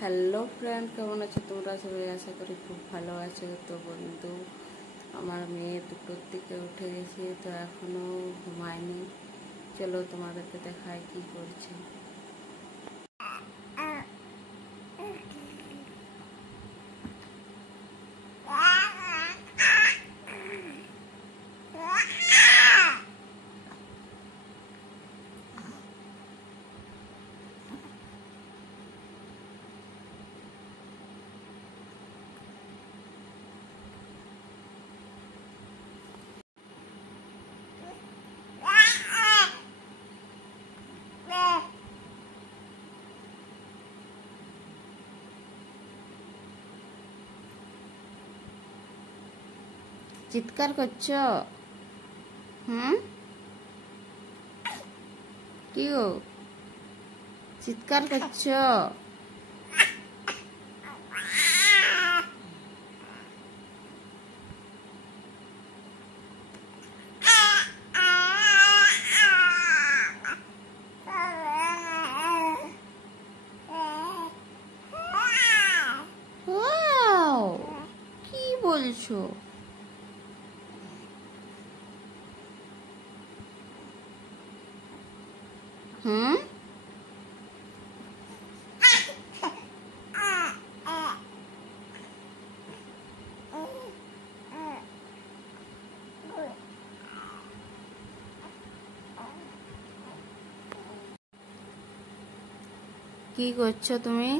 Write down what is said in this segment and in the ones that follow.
Hello friend, কেমন আছো তোমরা সবাই? আশা করি খুব ভালো আছো। তো বন্ধু, আমার মেয়ে 2টোর দিকে উঠে গেছে, তো এখনও ঘুমায়নি। চলো তোমাদেরকে দেখায় কি করছে। চিৎকার করছো? কি গো, চিৎকার করছো? ওয়াও, কি বলছো? হুম কি করছো তুমি?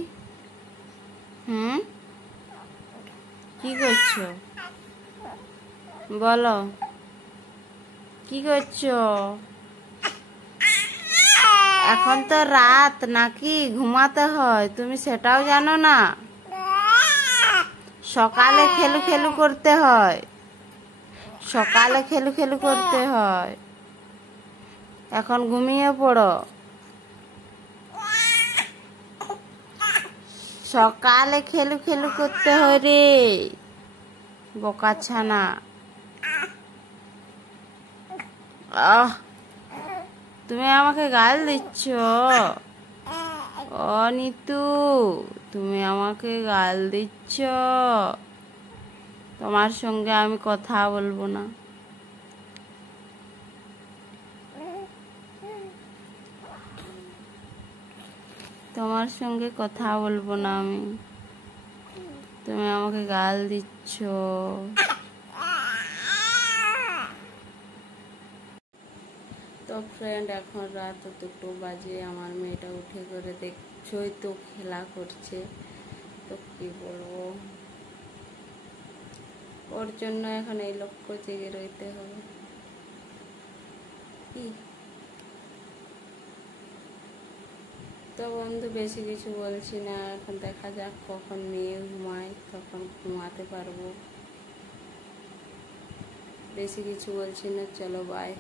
কি করছো বলো? কি করছো? এখন তো রাত, নাকি ঘুমাতে হয়? তুমি সেটাও জানো না? সকালে খেলু খেলু করতে হয়, সকালে খেলু খেলু করতে হয়। এখন ঘুমিয়ে পড়ো। সকালে খেলু খেলু করতে হয় রে বোকাছানা। তুমি আমাকে গাল দিচ্ছ? ও নিতু, তুমি আমাকে গাল দিচ্ছ? তোমার সঙ্গে আমি কথা বলবো না। তোমার সঙ্গে কথা বলবো না আমি। তুমি আমাকে গাল দিচ্ছ। তো ফ্রেন্ড, এখন রাত 2টো বাজে। আমার মেয়েটা উঠে করে দেখছোই তো খেলা করছে। তো কি বলবো, ওর জন্য এখন এই লক্ষ্য জেগে রইতে হবে। কি তো বন্ধু, বেশি কিছু বলছি না। এখন দেখা যাক কখন মেয়ে ঘুমায়, তখন ঘুমাতে পারবো। বেশি কিছু বলছি না, চলো বাই।